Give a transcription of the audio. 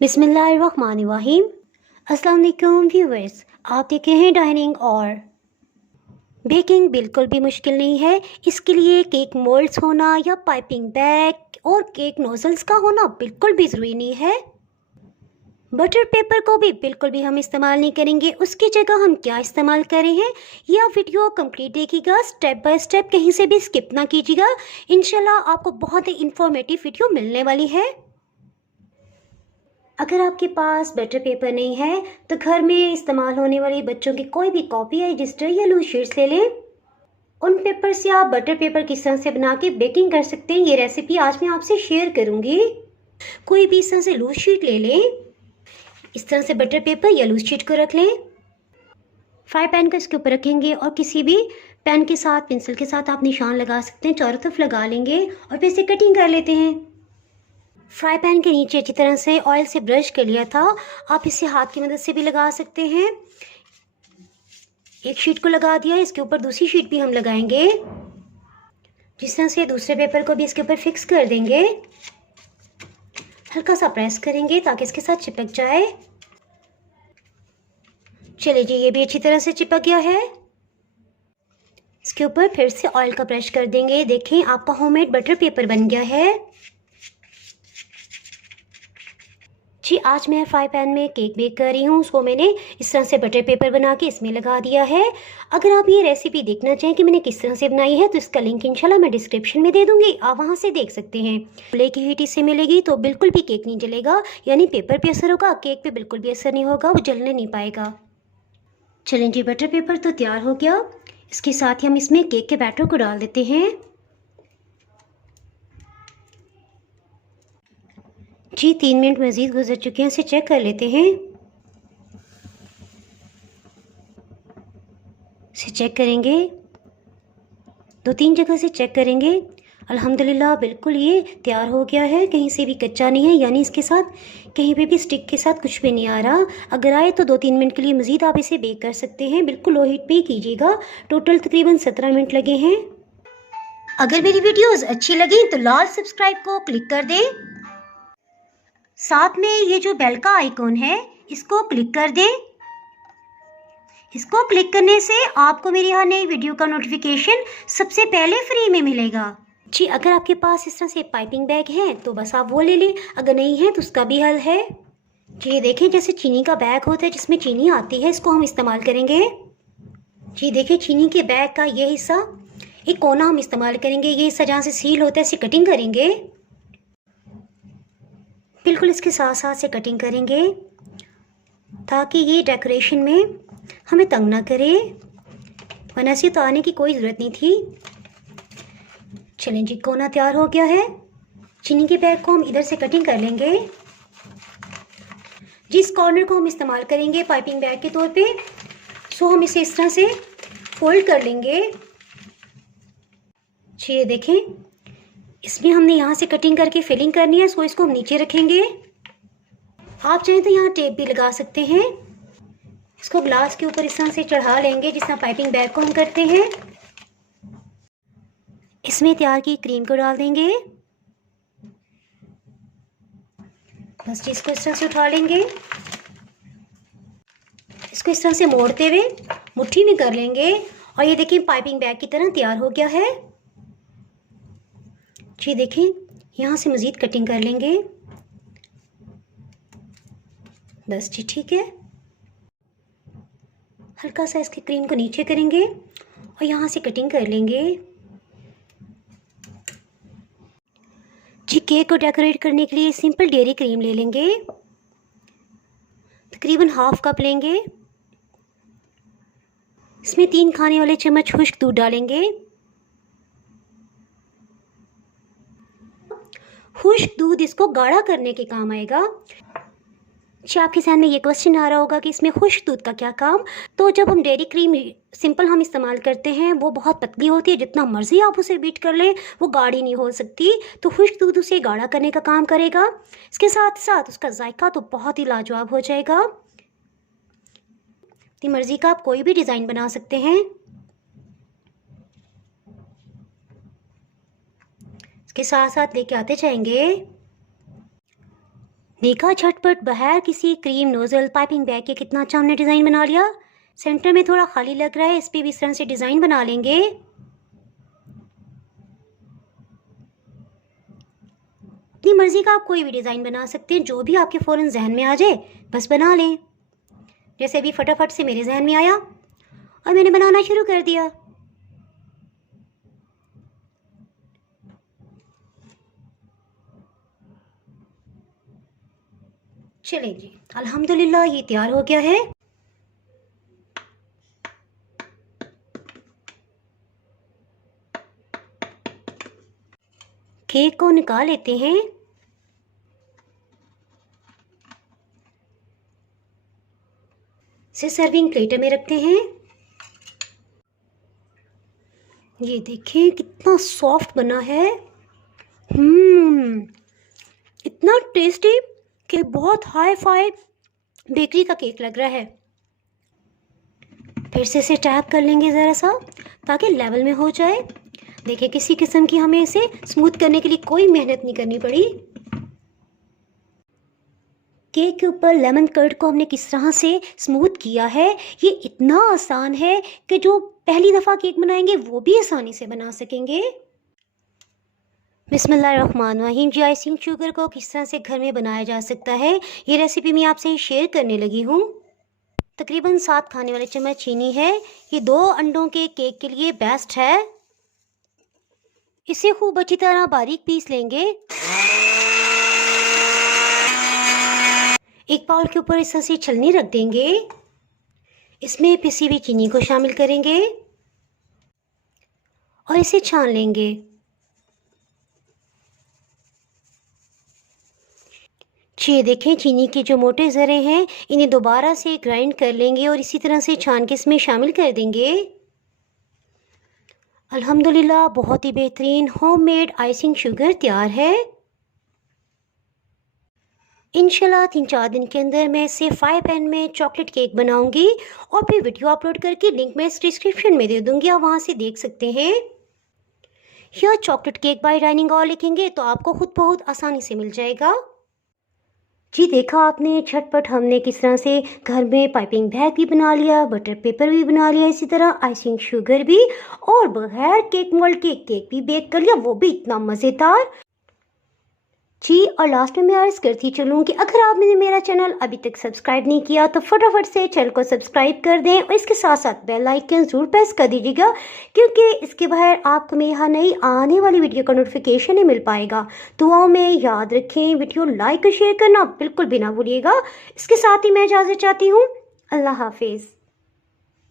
बिस्मिल्लाहिर्रहमानिर्रहीम। अस्सलाम वालेकुम व्यूअर्स, आप देख रहे हैं डाइनिंग। और बेकिंग बिल्कुल भी मुश्किल नहीं है। इसके लिए केक मोल्ड्स होना या पाइपिंग बैग और केक नोजल्स का होना बिल्कुल भी ज़रूरी नहीं है। बटर पेपर को भी बिल्कुल भी हम इस्तेमाल नहीं करेंगे। उसकी जगह हम क्या इस्तेमाल कर रहे हैं, यह आप वीडियो कंप्लीट देखिएगा, स्टेप बाय स्टेप, कहीं से भी स्किप ना कीजिएगा। इंशाल्लाह आपको बहुत ही इंफॉर्मेटिव वीडियो मिलने वाली है। अगर आपके पास बटर पेपर नहीं है तो घर में इस्तेमाल होने वाली बच्चों की कोई भी कॉपी या रजिस्टर या लूज शीट्स ले लें। उन पेपर से आप बटर पेपर किस तरह से बना के बेकिंग कर सकते हैं, ये रेसिपी आज मैं आपसे शेयर करूंगी। कोई भी इस तरह से लूज शीट ले लें। इस तरह से बटर पेपर या लूज शीट को रख लें। फ्राई पैन को इसके ऊपर रखेंगे और किसी भी पेन के साथ, पेंसिल के साथ आप निशान लगा सकते हैं, चारों तरफ लगा लेंगे और फिर इसे कटिंग कर लेते हैं। फ्राई पैन के नीचे अच्छी तरह से ऑयल से ब्रश कर लिया था। आप इसे हाथ की मदद से भी लगा सकते हैं। एक शीट को लगा दिया, इसके ऊपर दूसरी शीट भी हम लगाएंगे। जिस तरह से दूसरे पेपर को भी इसके ऊपर फिक्स कर देंगे। हल्का सा प्रेस करेंगे ताकि इसके साथ चिपक जाए। चलिए जी, ये भी अच्छी तरह से चिपक गया है। इसके ऊपर फिर से ऑयल का ब्रश कर देंगे। देखें, आपका होममेड बटर पेपर बन गया है। जी, आज मैं फ्राई पैन में केक बेक कर रही हूँ। उसको मैंने इस तरह से बटर पेपर बना के इसमें लगा दिया है। अगर आप ये रेसिपी देखना चाहें कि मैंने किस तरह से बनाई है तो इसका लिंक इंशाल्लाह मैं डिस्क्रिप्शन में दे दूँगी, आप वहाँ से देख सकते हैं। चूल्हे की हीट इससे मिलेगी तो बिल्कुल भी केक नहीं जलेगा, यानी पेपर पे असर होगा, केक पे बिल्कुल भी असर नहीं होगा, वो जलने नहीं पाएगा। चलें जी, बटर पेपर तो तैयार हो गया। इसके साथ ही हम इसमें केक के बैटर को डाल देते हैं। जी, 3 मिनट मज़ीद गुजर चुके हैं, इसे चेक कर लेते हैं। इसे चेक करेंगे, 2-3 जगह से चेक करेंगे। अल्हम्दुलिल्लाह बिल्कुल ये तैयार हो गया है, कहीं से भी कच्चा नहीं है, यानी इसके साथ कहीं पे भी स्टिक के साथ कुछ भी नहीं आ रहा। अगर आए तो 2-3 मिनट के लिए मज़ीद आप इसे बेक कर सकते हैं। बिल्कुल लो हीट पे ही कीजिएगा। टोटल तकरीबन 17 मिनट लगे हैं। अगर मेरी वीडियोस अच्छी लगी तो लाल सब्सक्राइब को क्लिक कर दें। साथ में ये जो बेल का आइकॉन है इसको क्लिक कर दें। इसको क्लिक करने से आपको मेरी हर नई वीडियो का नोटिफिकेशन सबसे पहले फ्री में मिलेगा। जी, अगर आपके पास इस तरह से पाइपिंग बैग है तो बस आप वो ले लें, अगर नहीं है तो उसका भी हल है। जी, ये देखें, जैसे चीनी का बैग होता है जिसमें चीनी आती है, इसको हम इस्तेमाल करेंगे। जी देखिए, चीनी के बैग का ये हिस्सा, एक कोना हम इस्तेमाल करेंगे। ये हिस्सा जहाँ से सील होता है इसे कटिंग करेंगे। बिल्कुल इसके साथ साथ से कटिंग करेंगे ताकि ये डेकोरेशन में हमें तंग ना करे, वरना से तो आने की कोई ज़रूरत नहीं थी। चलें जी, कोना तैयार हो गया है। चीनी के बैग को हम इधर से कटिंग कर लेंगे। जिस कॉर्नर को हम इस्तेमाल करेंगे पाइपिंग बैग के तौर पे, सो हम इसे इस तरह से फोल्ड कर लेंगे। ये देखें, इसमें हमने यहाँ से कटिंग करके फिलिंग करनी है, सो इसको हम नीचे रखेंगे। आप चाहें तो यहाँ टेप भी लगा सकते हैं। इसको ग्लास के ऊपर इस तरह से चढ़ा लेंगे जिस तरह पाइपिंग बैग को हम करते हैं। इसमें तैयार की क्रीम को डाल देंगे। बस इसको इस तरह से उठा लेंगे। इसको इस तरह से मोड़ते हुए मुट्ठी में कर लेंगे और ये देखिए पाइपिंग बैग की तरह तैयार हो गया है। जी देखें, यहाँ से मज़ीद कटिंग कर लेंगे। बस जी, ठीक है। हल्का सा इसकी क्रीम को नीचे करेंगे और यहाँ से कटिंग कर लेंगे। जी, केक को डेकोरेट करने के लिए सिंपल डेयरी क्रीम ले लेंगे, तकरीबन हाफ कप लेंगे। इसमें 3 खाने वाले चम्मच खुश्क दूध डालेंगे। खुश्क दूध इसको गाढ़ा करने के काम आएगा। जी, आपके सामने ये क्वेश्चन आ रहा होगा कि इसमें खुश्क दूध का क्या काम। तो जब हम डेयरी क्रीम सिंपल हम इस्तेमाल करते हैं वो बहुत पतली होती है, जितना मर्जी आप उसे बीट कर लें वो गाढ़ी नहीं हो सकती। तो खुश्क दूध उसे गाढ़ा करने का काम करेगा। इसके साथ साथ उसका जायका तो बहुत ही लाजवाब हो जाएगा। अपनी मर्जी का आप कोई भी डिज़ाइन बना सकते हैं। इसके साथ साथ लेके आते जाएंगे। देखा झटपट बगैर किसी क्रीम नोजल पाइपिंग बैग के कितना अच्छा हमने डिज़ाइन बना लिया। सेंटर में थोड़ा खाली लग रहा है, इस पे भी इस तरह से डिज़ाइन बना लेंगे। अपनी मर्जी का आप कोई भी डिज़ाइन बना सकते हैं, जो भी आपके फ़ौरन जहन में आ जाए बस बना लें। जैसे अभी फटाफट से मेरे जहन में आया और मैंने बनाना शुरू कर दिया। चलिए जी, अल्हम्दुलिल्लाह ये तैयार हो गया है। केक को निकाल लेते हैं। इसे सर्विंग प्लेट में रखते हैं। ये देखिए कितना सॉफ्ट बना है। इतना टेस्टी कि बहुत हाई फाई बेकरी का केक लग रहा है। फिर से इसे टैप कर लेंगे ज़रा सा ताकि लेवल में हो जाए। देखिए किसी किस्म की हमें इसे स्मूथ करने के लिए कोई मेहनत नहीं करनी पड़ी। केक के ऊपर लेमन कर्ड को हमने किस तरह से स्मूथ किया है, ये इतना आसान है कि जो पहली दफ़ा केक बनाएंगे वो भी आसानी से बना सकेंगे। बिस्मिल्लाहिर्रहमानिर्रहीम जी, आइसिंग शुगर को किस तरह से घर में बनाया जा सकता है ये रेसिपी मैं आपसे शेयर करने लगी हूँ। तकरीबन 7 खाने वाले चम्मच चीनी है। ये 2 अंडों के केक के लिए बेस्ट है। इसे खूब अच्छी तरह बारीक पीस लेंगे। एक बाउल के ऊपर इस तरह से छलनी रख देंगे। इसमें पिसी हुई चीनी को शामिल करेंगे और इसे छान लेंगे। ये देखें चीनी के जो मोटे ज़रे हैं इन्हें दोबारा से ग्राइंड कर लेंगे और इसी तरह से छान के इसमें शामिल कर देंगे। अल्हम्दुलिल्लाह बहुत ही बेहतरीन होममेड आइसिंग शुगर तैयार है। इंशाल्लाह 3-4 दिन के अंदर मैं इसे 5 पैन में चॉकलेट केक बनाऊंगी और फिर वीडियो अपलोड करके लिंक मैं इस डिस्क्रिप्शन में दे दूंगी, आप वहां से देख सकते हैं। या chocolate cake bye dining hall लिखेंगे तो आपको खुद बहुत आसानी से मिल जाएगा। जी देखा आपने झटपट हमने किस तरह से घर में पाइपिंग बैग भी बना लिया, बटर पेपर भी बना लिया, इसी तरह आइसिंग शुगर भी, और बगैर केक मोल्ड के केक भी बेक कर लिया, वो भी इतना मज़ेदार। जी और लास्ट में मैं अर्ज़ करती चलूँ कि अगर आपने मेरा चैनल अभी तक सब्सक्राइब नहीं किया तो फटाफट से चैनल को सब्सक्राइब कर दें और इसके साथ साथ बेल आइकन ज़रूर प्रेस कर दीजिएगा, क्योंकि इसके बाहर आपको मेरे यहाँ नई आने वाली वीडियो का नोटिफिकेशन नहीं मिल पाएगा। दुआओं में याद रखें, वीडियो लाइक और शेयर करना बिल्कुल भी ना भूलिएगा। इसके साथ ही मैं इजाज़त चाहती हूँ। अल्लाह हाफिज़।